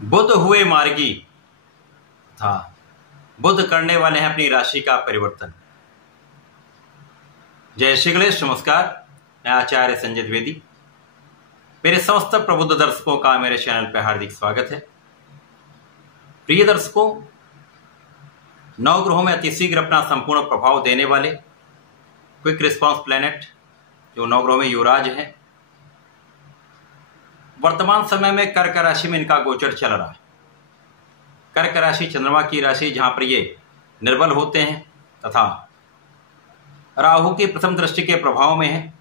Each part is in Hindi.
बुध हुए मार्गी था। बुध करने वाले हैं अपनी राशि का परिवर्तन। जय श्री गणेश, नमस्कार। मैं आचार्य संजय द्विवेदी। मेरे समस्त प्रबुद्ध दर्शकों का मेरे चैनल पर हार्दिक स्वागत है। प्रिय दर्शकों, नवग्रहों में अतिशीघ्र अपना संपूर्ण प्रभाव देने वाले क्विक रिस्पांस प्लैनेट जो नवग्रहों में युवराज है, वर्तमान समय में कर्क राशि में इनका गोचर चल रहा है। कर्क राशि चंद्रमा की राशि, जहां पर ये निर्बल होते हैं तथा राहु की प्रथम दृष्टि के प्रभाव में है,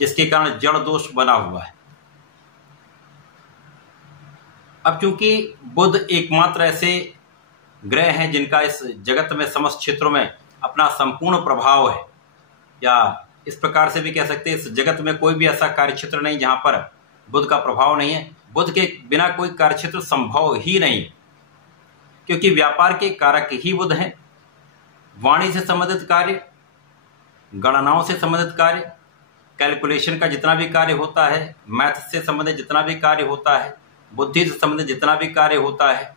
जिसके कारण जड़ दोष बना हुआ है। अब चूंकि बुध एकमात्र ऐसे ग्रह हैं जिनका इस जगत में समस्त क्षेत्रों में अपना संपूर्ण प्रभाव है, या इस प्रकार से भी कह सकते हैं इस जगत में कोई भी ऐसा कार्य क्षेत्र नहीं जहां पर बुध का प्रभाव नहीं है। बुध के बिना कोई कार्य क्षेत्र संभव ही नहीं, क्योंकि व्यापार के कारक ही बुध हैं। वाणी से संबंधित कार्य, गणनाओं से संबंधित कार्य, कैलकुलेशन का जितना भी कार्य होता है, मैथ से संबंधित जितना भी कार्य होता है, बुद्धि से संबंधित जितना भी कार्य होता है,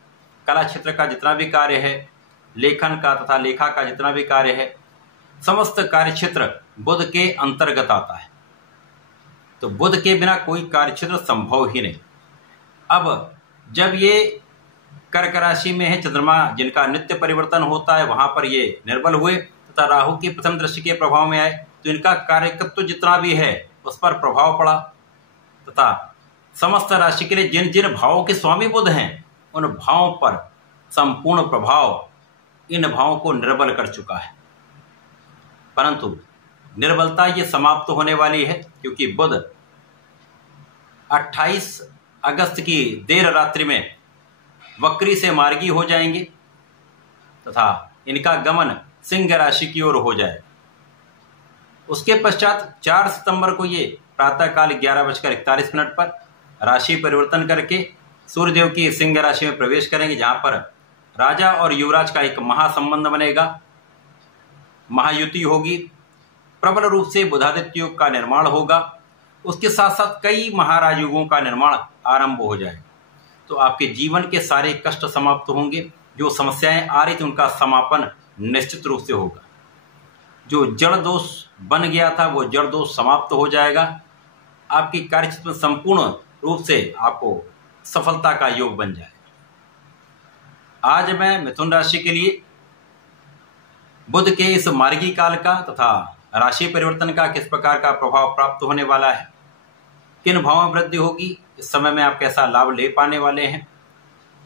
कला क्षेत्र का जितना भी कार्य है, लेखन का तथा लेखा का जितना भी कार्य है, समस्त कार्य क्षेत्र बुध के अंतर्गत आता है। तो बुध के बिना कोई कार्य क्षेत्र संभव ही नहीं। अब जब ये कर्क राशि में है चंद्रमा, जिनका नित्य परिवर्तन होता है, वहां पर ये निर्बल हुए तथा राहु की प्रथम दृष्टि के प्रभाव में आए, तो इनका कार्यकत्व जितना भी है उस पर प्रभाव पड़ा तथा समस्त राशि के लिए जिन जिन भावों के स्वामी बुध हैं उन भावों पर संपूर्ण प्रभाव इन भावों को निर्बल कर चुका है। परंतु निर्बलता ये समाप्त होने वाली है, क्योंकि बुध 28 अगस्त की देर रात्रि में वक्री से मार्गी हो जाएंगे तथा इनका गमन सिंह राशि की ओर हो जाए। उसके पश्चात 4 सितंबर को ये प्रातःकाल 11:41 पर राशि परिवर्तन करके सूर्यदेव की सिंह राशि में प्रवेश करेंगे, जहां पर राजा और युवराज का एक महासंबंध बनेगा, महायुति होगी, प्रबल रूप से बुधादित्य योग का निर्माण होगा। उसके साथ साथ कई महाराज युगों का निर्माण आरंभ हो जाएगा। तो आपके जीवन के सारे कष्ट समाप्त होंगे। जो समस्याएं आ रही थी उनका समापन निश्चित रूप से होगा। जो जड़ दोष बन गया था वो जड़ दोष समाप्त हो जाएगा। आपकी कार्यक्षेत्र में संपूर्ण रूप से आपको सफलता का योग बन जाएगा। आज मैं मिथुन राशि के लिए बुध के इस मार्गी काल का तथा राशि परिवर्तन का किस प्रकार का प्रभाव प्राप्त होने वाला है, किन भावों में वृद्धि होगी, इस समय में आप कैसा लाभ ले पाने वाले हैं,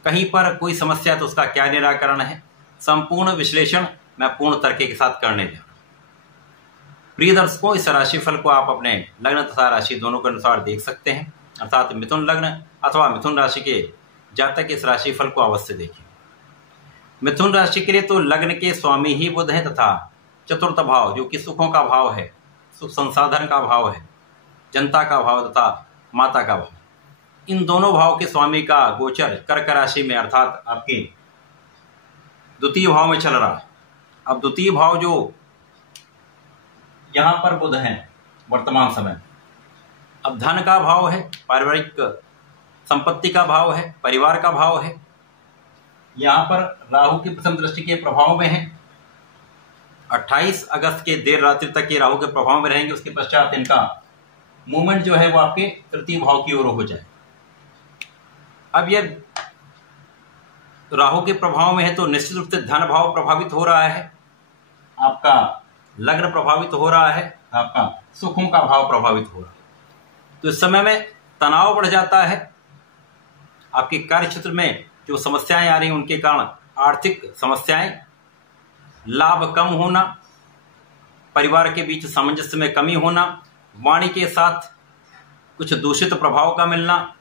कहीं पर कोई समस्या तो उसका क्या निराकरण है, संपूर्ण विश्लेषण मैं पूर्ण तर्क के साथ करने जा रहा हूं। प्रिय दर्शकों, इस राशिफल को आप अपने लग्न तथा राशि दोनों के अनुसार देख सकते हैं, अर्थात मिथुन लग्न अथवा मिथुन राशि के जातक इस राशिफल को अवश्य देखें। मिथुन राशि के लिए तो लग्न के स्वामी ही बुध है तथा चतुर्थ भाव जो कि सुखों का भाव है, सुख संसाधन का भाव है, जनता का भाव तथा माता का भाव, इन दोनों भाव के स्वामी का गोचर कर्क राशि में अर्थात आपके द्वितीय भाव में चल रहा है। अब द्वितीय भाव जो यहां पर बुध हैं वर्तमान समय, अब धन का भाव है, पारिवारिक संपत्ति का भाव है, परिवार का भाव है। यहां पर राहु की प्रथम दृष्टि के प्रभाव में है। 28 अगस्त के देर रात्रि तक ये राहु के प्रभाव में रहेंगे। उसके पश्चात इनका मूवमेंट जो है वो आपके तृतीय भाव की ओर हो जाए। अब ये राहु के प्रभाव में है तो निश्चित रूप से धन भाव प्रभावित हो रहा है, आपका लग्न प्रभावित हो रहा है, आपका सुखों का भाव प्रभावित हो रहा है। तो इस समय में तनाव बढ़ जाता है। आपके कार्य क्षेत्र में जो समस्याएं आ रही हैं उनके कारण आर्थिक समस्याएं, लाभ कम होना, परिवार के बीच सामंजस्य में कमी होना, वाणी के साथ कुछ दूषित प्रभाव का मिलना,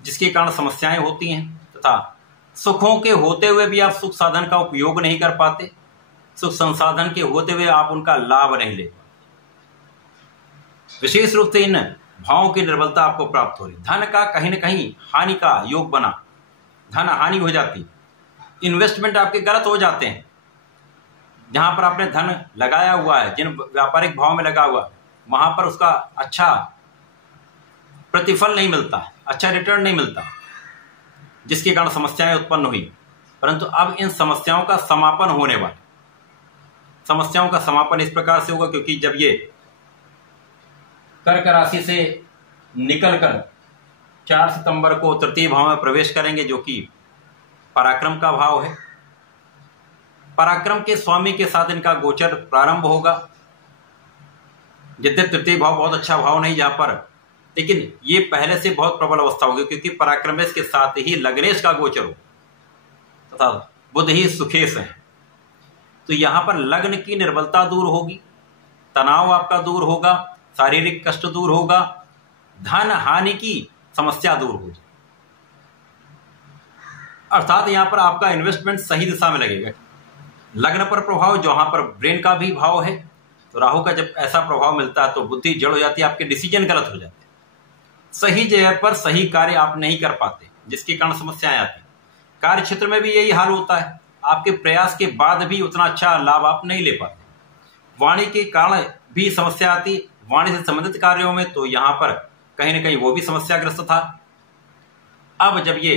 जिसके कारण समस्याएं होती हैं तथा सुखों के होते हुए भी आप सुख साधन का उपयोग नहीं कर पाते, सुख संसाधन के होते हुए आप उनका लाभ नहीं ले पाते। विशेष रूप से इन भावों की निर्बलता आपको प्राप्त हो रही। धन का कहीं न कहीं हानि का योग बना, धन हानि हो जाती, इन्वेस्टमेंट आपके गलत हो जाते हैं। जहां पर आपने धन लगाया हुआ है, जिन व्यापारिक भाव में लगा हुआ, वहां पर उसका अच्छा प्रतिफल नहीं मिलता, अच्छा रिटर्न नहीं मिलता। जिसके कारण समस्याएं उत्पन्न हुई, परंतु अब इन समस्याओं का समापन होने वाला। समस्याओं का समापन इस प्रकार से होगा, क्योंकि जब ये कर्क राशि से निकलकर 4 सितंबर को तृतीय भाव में प्रवेश करेंगे, जो कि पराक्रम का भाव है। पराक्रम के स्वामी के साथ इनका गोचर प्रारंभ होगा। यद्यपि तृतीय भाव बहुत अच्छा भाव नहीं जहां पर, लेकिन ये पहले से बहुत प्रबल अवस्था होगी, क्योंकि पराक्रमेश के साथ ही लग्नेश का गोचर हो तथा बुध ही सुखेश है। तो यहां पर लग्न की निर्बलता दूर होगी, तनाव आपका दूर होगा, शारीरिक कष्ट दूर होगा, धन हानि की समस्या दूर हो जाए, अर्थात यहां पर आपका इन्वेस्टमेंट सही दिशा में लगेगा। लग्न पर प्रभाव, जहां पर ब्रेन का भी भाव है, तो राहु का जब ऐसा प्रभाव मिलता है तो बुद्धि जड़ हो जाती है, आपके डिसीजन गलत हो जाते हैं, सही जगह पर सही कार्य आप नहीं कर पाते, जिसके कारण समस्याएं आती हैं। कार्य क्षेत्र में भी यही हाल होता है, आपके प्रयास के बाद भी उतना अच्छा लाभ आप नहीं ले पाते। वाणी के कारण भी समस्या आती, वाणी से संबंधित कार्यों में तो यहां पर कहीं ना कहीं वो भी समस्याग्रस्त था। अब जब ये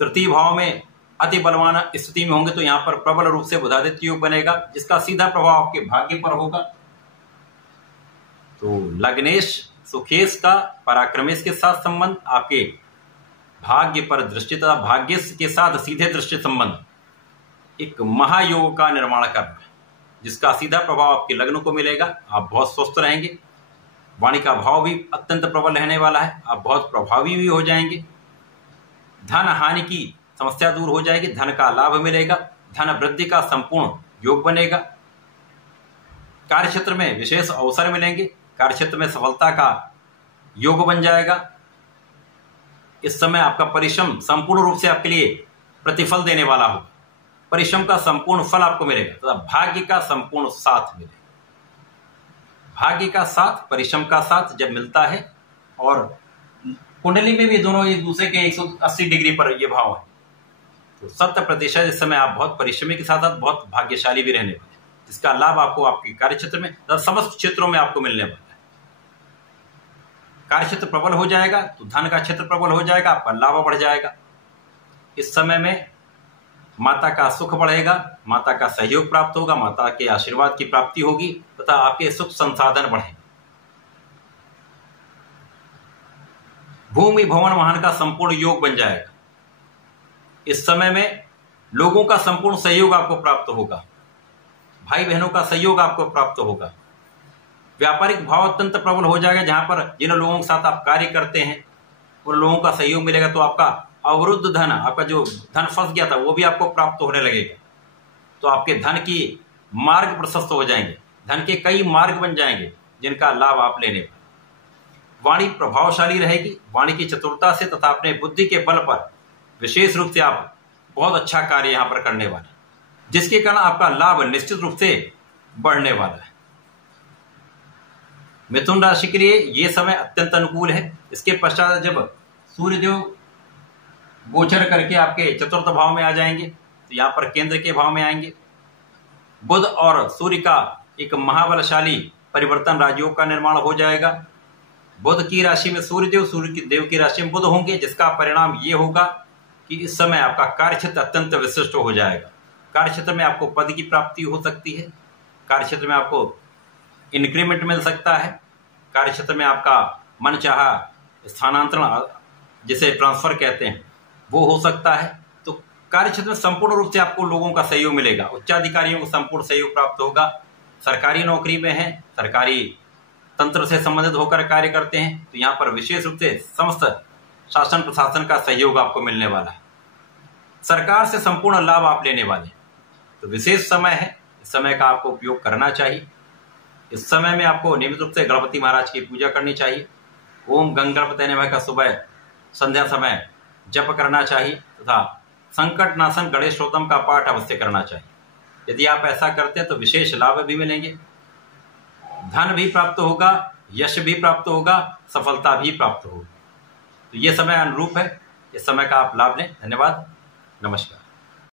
तृतीय भाव में अति बलवान स्थिति में होंगे तो यहां पर प्रबल रूप से बुधादित्य योग बनेगा, जिसका सीधा प्रभाव आपके भाग्य पर होगा। तो लग्नेश सुखेश का पराक्रमेश के साथ संबंध, आपके भाग्य पर दृष्टि तथा भाग्य के साथ सीधे दृष्टि संबंध एक महायोग का निर्माण कर रहा है, जिसका सीधा प्रभाव आपके लग्न को मिलेगा। आप बहुत स्वस्थ रहेंगे, वाणी का भाव भी अत्यंत प्रबल रहने वाला है, आप बहुत प्रभावी भी हो जाएंगे, धन हानि की समस्या दूर हो जाएगी, धन का लाभ मिलेगा, धन वृद्धि का संपूर्ण योग बनेगा। कार्य क्षेत्र में विशेष अवसर मिलेंगे, कार्य क्षेत्र में सफलता का योग बन जाएगा। इस समय आपका परिश्रम संपूर्ण रूप से आपके लिए प्रतिफल देने वाला होगा, परिश्रम का संपूर्ण फल आपको मिलेगा तथा भाग्य का संपूर्ण साथ मिलेगा। भाग्य का साथ परिश्रम का साथ जब मिलता है, और कुंडली में भी दोनों एक दूसरे के 180 डिग्री पर ये भाव है, तो 100% इस समय आप बहुत परिश्रमी के साथ साथ बहुत भाग्यशाली भी रहने वाले हैं, जिसका लाभ आपको आपके कार्य क्षेत्र में तथा समस्त क्षेत्रों में आपको मिलने वाला है। कार्य क्षेत्र प्रबल हो जाएगा तो धन का क्षेत्र प्रबल हो जाएगा, आपका लाभ बढ़ जाएगा। इस समय में माता का सुख बढ़ेगा, माता का सहयोग प्राप्त होगा, माता के आशीर्वाद की प्राप्ति होगी तथा आपके सुख संसाधन बढ़ेंगे। भूमि भवन वाहन का संपूर्ण योग बन जाएगा। इस समय में लोगों का संपूर्ण सहयोग आपको प्राप्त होगा, भाई बहनों का सहयोग आपको प्राप्त होगा। व्यापारिक भाव अत्यंत प्रबल हो जाएगा, जहां पर जिन लोगों के साथ आप कार्य करते हैं उन लोगों का सहयोग मिलेगा, तो आपका अवरुद्ध धन, आपका जो धन फंस गया था वो भी आपको प्राप्त होने लगेगा। तो आपके धन की मार्ग प्रशस्त हो जाएंगे, धन के कई मार्ग बन जाएंगे जिनका लाभ आप लेने पाए। वाणी प्रभावशाली रहेगी, वाणी की चतुरता से तथा अपने बुद्धि के बल पर विशेष रूप से आप बहुत अच्छा कार्य यहां पर करने वाले, जिसके कारण आपका लाभ निश्चित रूप से बढ़ने वाला है। मिथुन राशि के लिए यह समय अत्यंत अनुकूल है। इसके पश्चात जब सूर्यदेव गोचर करके आपके चतुर्थ भाव में आ जाएंगे तो यहां पर केंद्र के भाव में आएंगे। बुध और सूर्य का एक महाबलशाली परिवर्तन राजयोग का निर्माण हो जाएगा। बुध की राशि में सूर्यदेव, सूर्य की देव की राशि में बुध होंगे, जिसका परिणाम ये होगा कि इस समय आपका कार्य क्षेत्र अत्यंत विशिष्ट हो जाएगा। कार्य क्षेत्र में आपको पद की प्राप्ति हो सकती है, कार्य क्षेत्र में आपको इंक्रीमेंट मिल सकता है, कार्य क्षेत्र में आपका मनचाहा स्थानांतरण जिसे ट्रांसफर कहते हैं वो हो सकता है। तो कार्य क्षेत्र में संपूर्ण रूप से आपको लोगों का सहयोग मिलेगा, उच्चाधिकारियों को संपूर्ण सहयोग प्राप्त होगा। सरकारी नौकरी में है, सरकारी तंत्र से संबंधित होकर कार्य करते हैं तो यहाँ पर विशेष रूप से समस्त शासन प्रशासन का सहयोग आपको मिलने वाला है। सरकार से संपूर्ण लाभ आप लेने वाले हैं, तो विशेष समय है, इस समय का आपको उपयोग करना चाहिए। इस समय में आपको नियमित रूप से गणपति महाराज की पूजा करनी चाहिए। ओम गंगणपते नमः का सुबह संध्या समय जप करना चाहिए तथा संकट नाशन गणेश स्तोत्रम का पाठ अवश्य करना चाहिए। यदि आप ऐसा करते हैं तो विशेष लाभ भी मिलेंगे, धन भी प्राप्त होगा, यश भी प्राप्त होगा, सफलता भी प्राप्त होगी। तो ये समय अनुरूप है, इस समय का आप लाभ लें। धन्यवाद, नमस्कार।